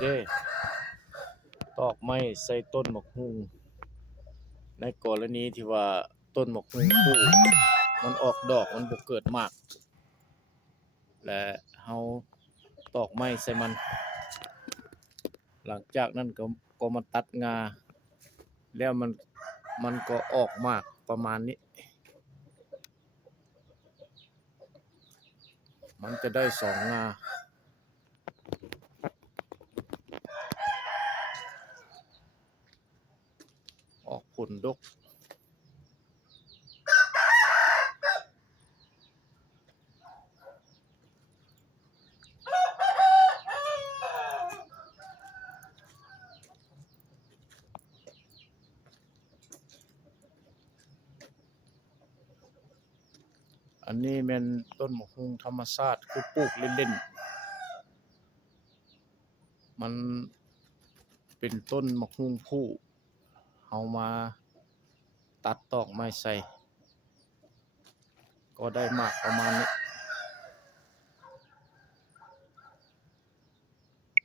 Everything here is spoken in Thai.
เด้ตอกไม้ใส่ต้นมะฮุงในกรณีที่ว่าต้นมะฮุงคู่มันออกดอกมันบ่เกิดหมากและเฮาตอกไม้ใส่มันหลังจากนั้นก็มาตัดงาแล้วมันก็ออกหมากประมาณนี้มันจะได้2งาออกผลดกอันนี้แม่นต้นมะฮุงธรรมชาติคือปลูกเล่นๆมันเป็นต้นมะฮุงผู้เอามาตัดตอกไม้ใส่ก็ได้หมากประมาณนี้